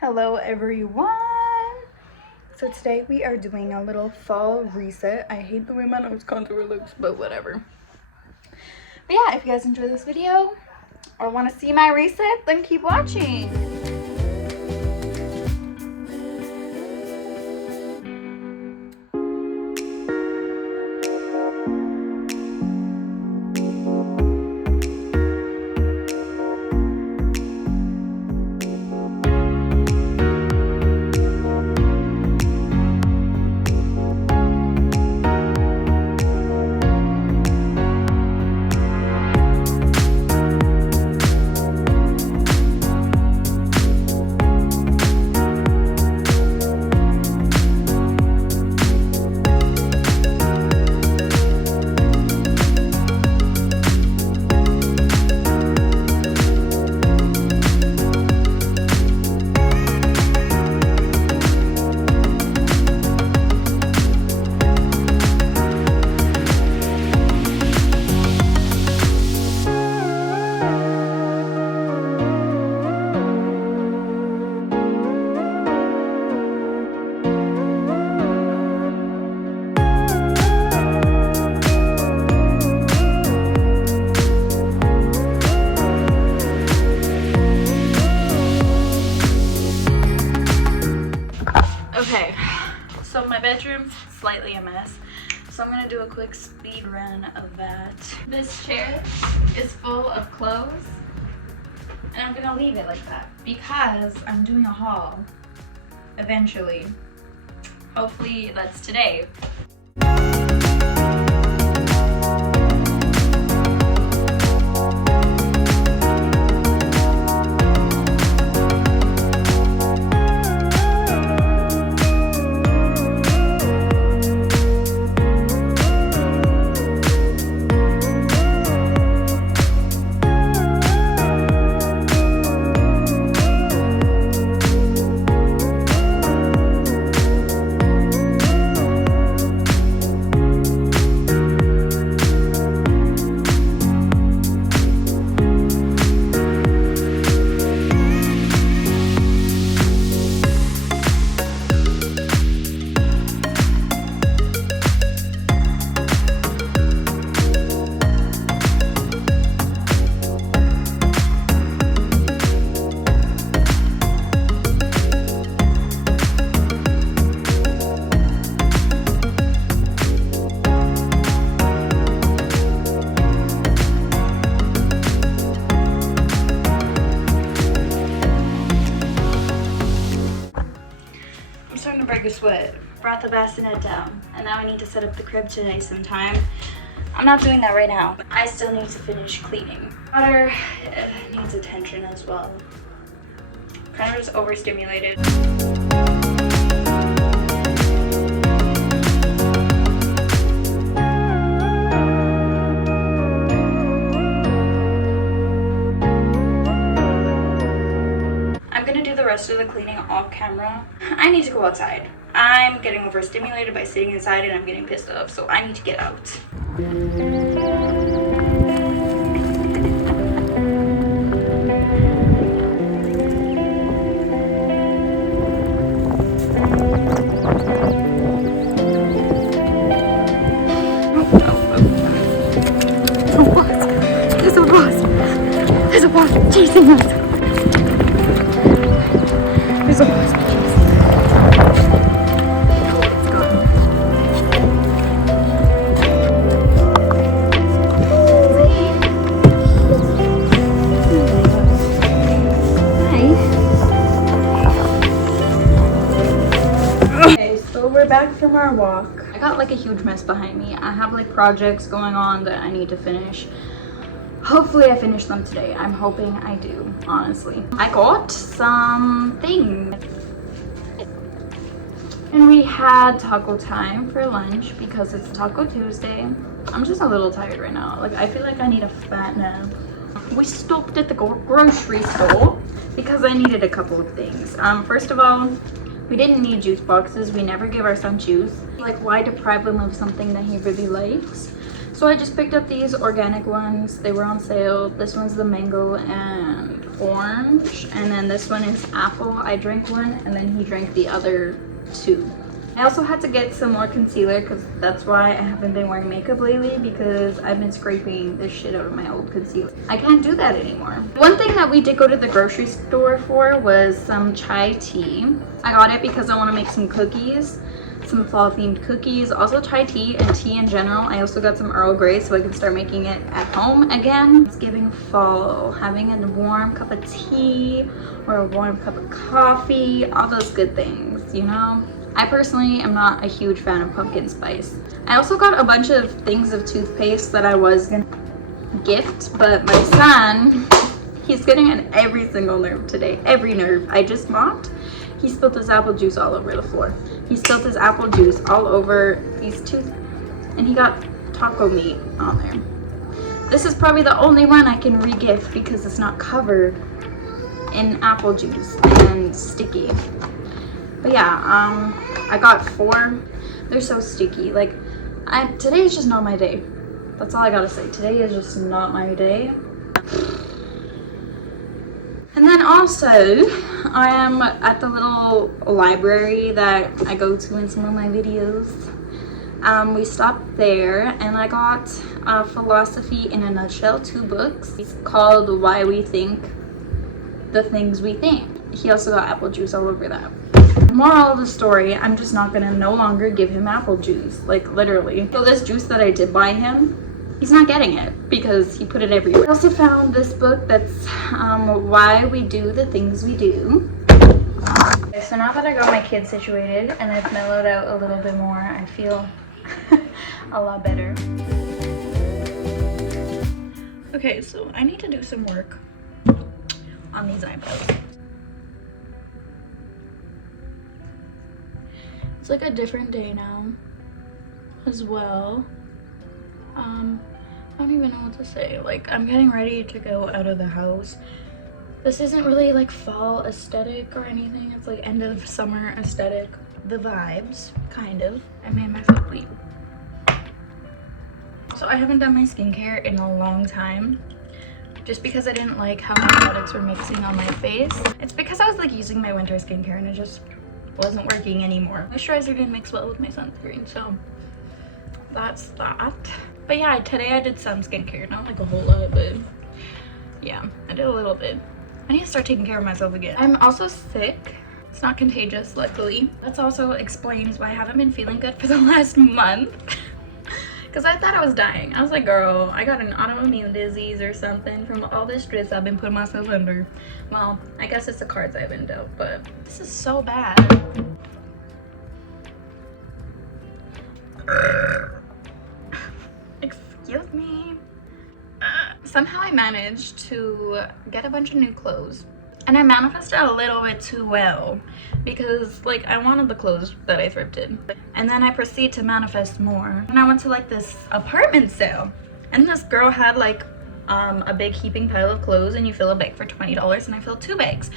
Hello everyone! So today we are doing a little fall reset. I hate the way my nose contour looks, but whatever. But yeah, if you guys enjoy this video or want to see my reset, then keep watching. Okay, so my bedroom's slightly a mess, so I'm gonna do a quick speed run of that. This chair is full of clothes, and I'm gonna leave it like that because I'm doing a haul eventually. Hopefully that's today. Break a sweat. Brought the bassinet down, and now I need to set up the crib today sometime. I'm not doing that right now. I still need to finish cleaning. Water needs attention as well. Kind of just overstimulated. The rest of the cleaning off camera. I need to go outside. I'm getting overstimulated by sitting inside and I'm getting pissed off, so I need to get out. There's a wasp chasing us. There's a wasp chasing. Oh, it's gone. Hi. Okay, so we're back from our walk. I got like a huge mess behind me. I have like projects going on that I need to finish. Hopefully I finish them today. I'm hoping I do, honestly. I got some things. And we had taco time for lunch because it's Taco Tuesday. I'm just a little tired right now. Like, I feel like I need a fat nap. We stopped at the grocery store because I needed a couple of things. First of all, we didn't need juice boxes. We never give our son juice. Like, why deprive him of something that he really likes? So I just picked up these organic ones. They were on sale. This one's the mango and orange, and then this one is apple. I drank one, and then he drank the other two. I also had to get some more concealer because that's why I haven't been wearing makeup lately, because I've been scraping the shit out of my old concealer. I can't do that anymore. One thing that we did go to the grocery store for was some chai tea. I got it because I want to make some cookies, some fall themed cookies, also chai tea and tea in general. I also got some Earl Grey so I can start making it at home again. It's giving fall, having a warm cup of tea or a warm cup of coffee, all those good things, you know? I personally am not a huge fan of pumpkin spice. I also got a bunch of things of toothpaste that I was gonna gift, but my son, he's getting on every single nerve today. Every nerve. I just mopped. He spilled his apple juice all over the floor. He spilled his apple juice all over these and he got taco meat on there. This is probably the only one I can re-gift because it's not covered in apple juice and sticky. But yeah, I got 4. They're so sticky. Like, today is just not my day. That's all I gotta say. Today is just not my day. And then also, I am at the little library that I go to in some of my videos. We stopped there and I got Philosophy in a Nutshell, 2 books. It's called Why We Think the Things We Think. He also got apple juice all over that. Moral of the story, I'm just not gonna no longer give him apple juice, like literally. So this juice that I did buy him, he's not getting it because he put it everywhere. I also found this book that's Why We Do the Things We Do. Okay, so now that I got my kids situated and I've mellowed out a little bit more, I feel a lot better. Okay, so I need to do some work on these eyebrows. It's like a different day now as well. I don't even know what to say. Like, I'm getting ready to go out of the house. This isn't really like fall aesthetic or anything. It's like end of summer aesthetic. The vibes, kind of. I made my foot bleed. So I haven't done my skincare in a long time. Just because I didn't like how my products were mixing on my face. It's because I was like using my winter skincare and it just wasn't working anymore. Moisturizer didn't mix well with my sunscreen, so that's that. But yeah, today I did some skincare, not like a whole lot, but yeah, I did a little bit. I need to start taking care of myself again. I'm also sick. It's not contagious, luckily. That also explains why I haven't been feeling good for the last month. Because I thought I was dying. I was like, girl, I got an autoimmune disease or something from all this stress I've been putting myself under. Well, I guess it's the cards I've been dealt, but this is so bad. Excuse me. Somehow I managed to get a bunch of new clothes. And I manifested a little bit too well because like I wanted the clothes that I thrifted. And then I proceed to manifest more. And I went to like this apartment sale and this girl had like a big heaping pile of clothes and you fill a bag for $20 and I filled 2 bags.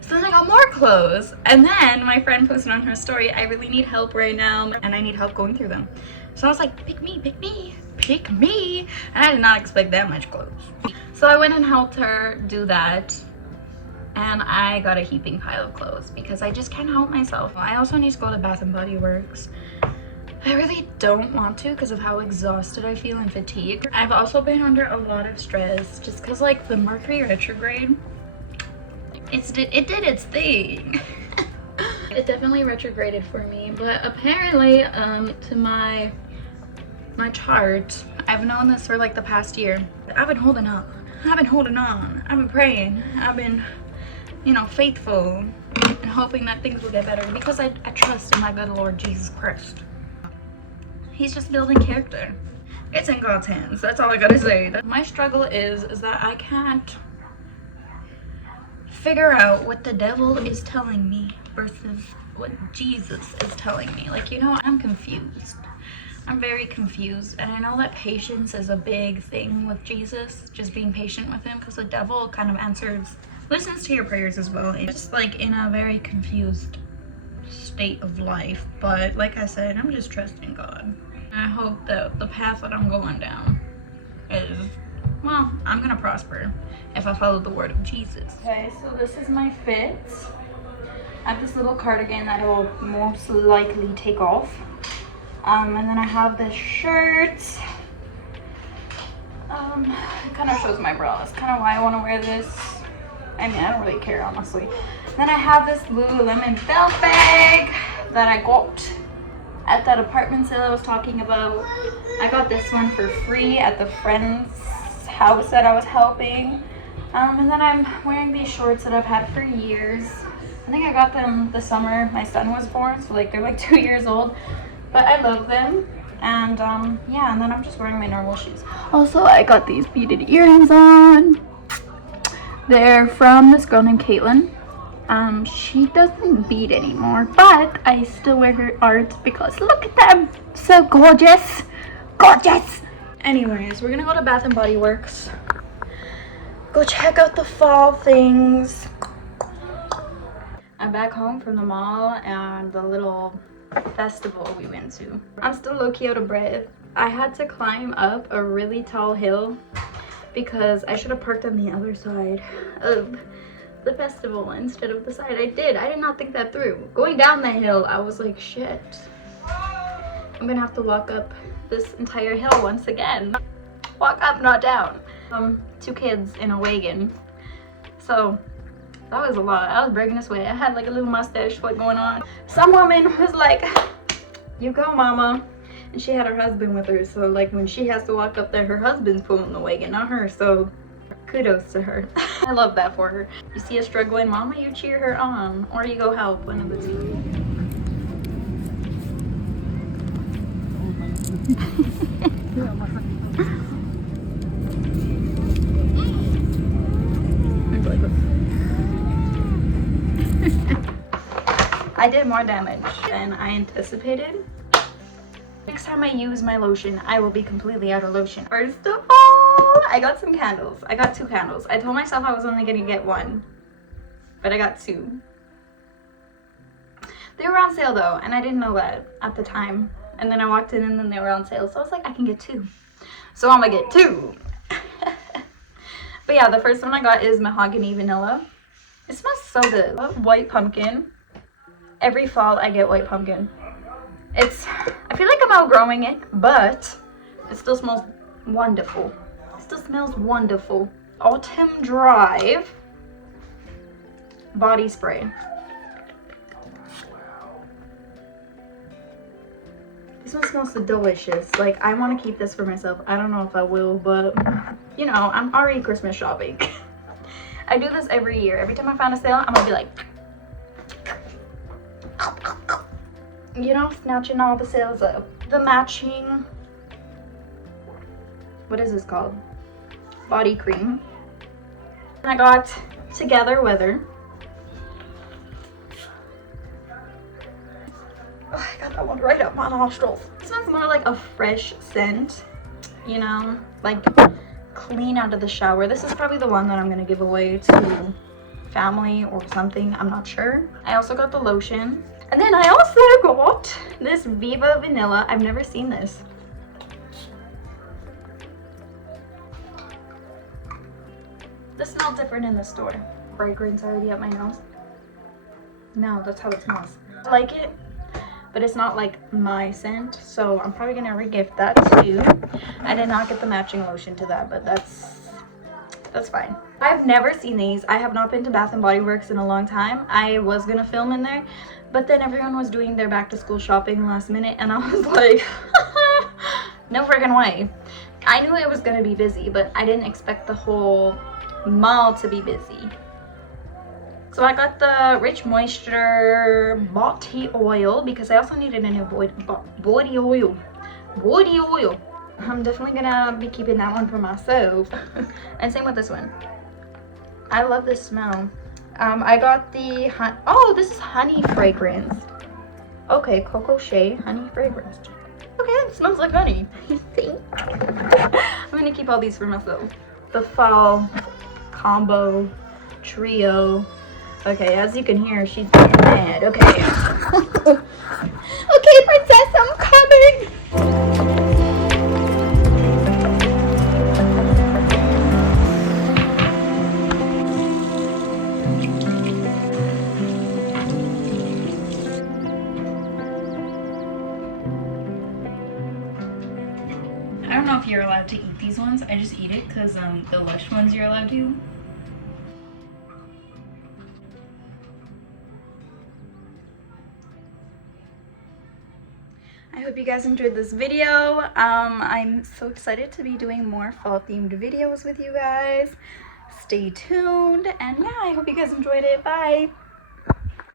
So then I got more clothes and then my friend posted on her story, I really need help right now and I need help going through them. So I was like, pick me, pick me, pick me. And I did not expect that much clothes. So I went and helped her do that. And I got a heaping pile of clothes because I just can't help myself. I also need to go to Bath and Body Works. I really don't want to because of how exhausted I feel and fatigued. I've also been under a lot of stress just because like the Mercury retrograde, it did its thing. It definitely retrograded for me, but apparently to my chart, I've known this for like the past year. I've been holding up. I've been holding on. I've been praying. I've been, you know, faithful and hoping that things will get better because I trust in my good Lord Jesus Christ. He's just building character. It's in God's hands. That's all I gotta say. My struggle is that I can't figure out what the devil is telling me versus what Jesus is telling me. Like, you know, I'm confused. I'm very confused, and I know that patience is a big thing with Jesus, just being patient with him, because the devil kind of listens to your prayers as well. It's just like in a very confused state of life, but like I said, I'm just trusting God. I hope that the path that I'm going down is Well, I'm gonna prosper if I follow the word of Jesus. Okay, so this is my fit. I have this little cardigan that I will most likely take off. And then I have this shirt. It kind of shows my bra. That's kind of why I want to wear this. I mean, I don't really care, honestly. Then I have this Lululemon belt bag that I got at that apartment sale I was talking about. I got this one for free at the friend's house that I was helping. And then I'm wearing these shorts that I've had for years. I think I got them the summer my son was born, so like they're like 2 years old. But I love them. And yeah, and then I'm just wearing my normal shoes. Also, I got these beaded earrings on. They're from this girl named Caitlin. She doesn't bead anymore, but I still wear her art because look at them, so gorgeous, gorgeous. Anyways, we're gonna go to Bath and Body Works, go check out the fall things. I'm back home from the mall and the little festival we went to. I'm still low-key out of breath. I had to climb up a really tall hill because I should have parked on the other side of the festival instead of the side I did. I did not think that through. Going down the hill, I was like, shit. I'm gonna have to walk up this entire hill once again. Walk up, not down. 2 kids in a wagon. So that was a lot. I was breaking this way. I had like a little mustache like going on. Some woman was like, you go, mama. And she had her husband with her. So like when she has to walk up there, her husband's pulling the wagon, not her. So kudos to her. I love that for her. You see a struggling mama, you cheer her on. Or you go help, one of the two. I did more damage than I anticipated. Next time I use my lotion, I will be completely out of lotion. First of all, I got some candles. I got 2 candles. I told myself I was only gonna get 1, but I got 2. They were on sale though, and I didn't know that at the time. And then I walked in and then they were on sale, so I was like, I can get 2. So I'm gonna get 2. But yeah, the first one I got is mahogany vanilla. It smells so good. White pumpkin. Every fall I get white pumpkin. I feel like I'm outgrowing it, but it still smells wonderful. It still smells wonderful. Autumn Drive body spray. This one smells so delicious. Like, I want to keep this for myself. I don't know if I will, but you know, I'm already Christmas shopping. I do this every year. Every time I find a sale, I'm gonna be like, you know, snatching all the sales up. The matching, what is this called? Body cream. And I got Together Weather. Oh, I got that one right up my nostrils. This one's more like a fresh scent, you know, like clean out of the shower. This is probably the one that I'm gonna give away to family or something, I'm not sure. I also got the lotion. And then I also got this Viva Vanilla. I've never seen this. This smells different in the store. Fragrance already up my nose. No, that's how it smells. I like it, but it's not like my scent, so I'm probably gonna regift that too. I did not get the matching lotion to that, but that's fine. I've never seen these. I have not been to Bath and Body Works in a long time. I was gonna film in there, but then everyone was doing their back to school shopping last minute and I was like, no friggin' way. I knew it was gonna be busy, but I didn't expect the whole mall to be busy. So I got the Rich Moisture Body Oil because I also needed a new body oil. Body oil. I'm definitely gonna be keeping that one for myself. And same with this one. I love this smell. I got the oh, this is honey fragrance. Okay, Coco Shea honey fragrance. Okay, it smells like honey. You think? I'm gonna keep all these for myself. The fall combo trio. Okay, as you can hear, she's getting mad. Okay. Okay, princess, I'm coming. if you're allowed to eat these ones. I just eat it because the Lush ones you're allowed to. I hope you guys enjoyed this video. I'm so excited to be doing more fall themed videos with you guys. Stay tuned, and yeah, I hope you guys enjoyed it. Bye.